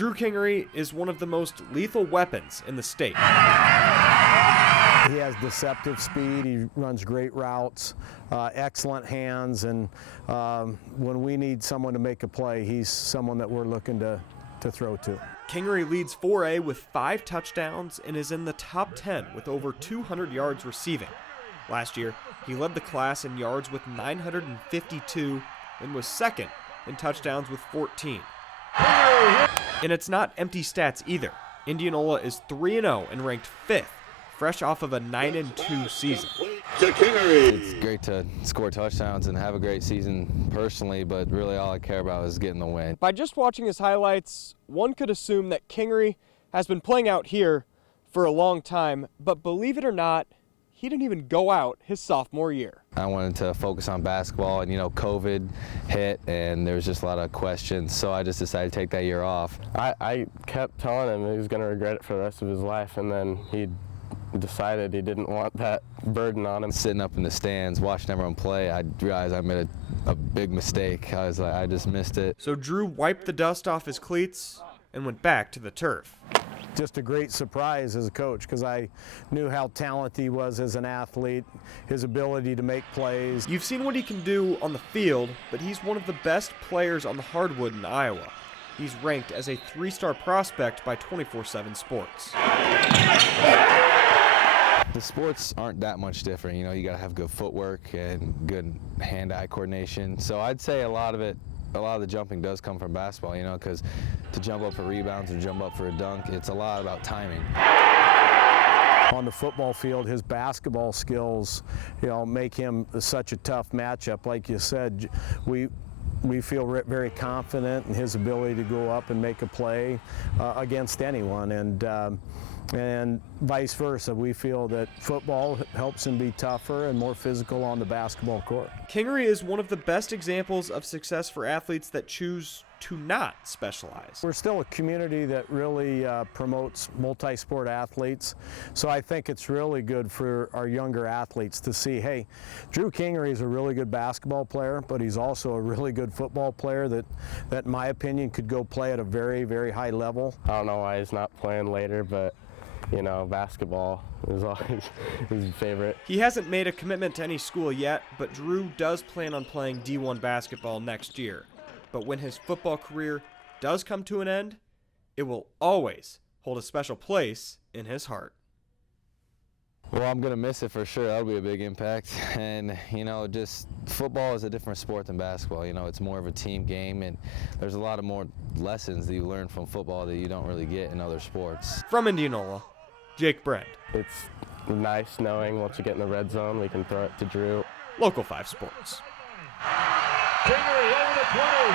Drew Kingery is one of the most lethal weapons in the state. He has deceptive speed, he runs great routes, excellent hands, and when we need someone to make a play, he's someone that we're looking to throw to. Kingery leads 4A with 5 touchdowns and is in the top 10 with over 200 yards receiving. Last year, he led the class in yards with 952 and was second in touchdowns with 14. And it's not empty stats either. Indianola is 3-0 and ranked 5th, fresh off of a 9-2 season. It's great to score touchdowns and have a great season personally, but really all I care about is getting the win. By just watching his highlights, one could assume that Kingery has been playing out here for a long time, but believe it or not, he didn't even go out his sophomore year. I wanted to focus on basketball, and COVID hit and there was just a lot of questions, so I just decided to take that year off. I kept telling him he was going to regret it for the rest of his life, and then he decided he didn't want that burden on him. Sitting up in the stands, watching everyone play, I realized I made a big mistake. I was like, I just missed it. So Drew wiped the dust off his cleats and went back to the turf. Just a great surprise as a coach, because I knew how talented he was as an athlete, his ability to make plays. You've seen what he can do on the field, but he's one of the best players on the hardwood in Iowa. He's ranked as a 3-star prospect by 24/7 Sports. The sports aren't that much different. You got to have good footwork and good hand-eye coordination. So I'd say a lot of the jumping does come from basketball, because to jump up for rebounds or jump up for a dunk, it's a lot about timing. On the football field, his basketball skills, make him such a tough matchup. Like you said, we feel very confident in his ability to go up and make a play against anyone, and vice versa. We feel that football helps him be tougher and more physical on the basketball court. Kingery is one of the best examples of success for athletes that choose to not specialize. We're still a community that really promotes multi-sport athletes, so I think it's really good for our younger athletes to see, hey, Drew Kingery is a really good basketball player, but he's also a really good football player that in my opinion could go play at a very, very high level. I don't know why he's not playing later, but basketball is always his favorite. He hasn't made a commitment to any school yet, but Drew does plan on playing D1 basketball next year. But when his football career does come to an end, it will always hold a special place in his heart. Well, I'm going to miss it for sure. That'll be a big impact. And, just football is a different sport than basketball. It's more of a team game, and there's a lot of more lessons that you learn from football that you don't really get in other sports. From Indianola, Jake Brend. It's nice knowing once you get in the red zone, we can throw it to Drew. Local 5 Sports. Kingery over the 20.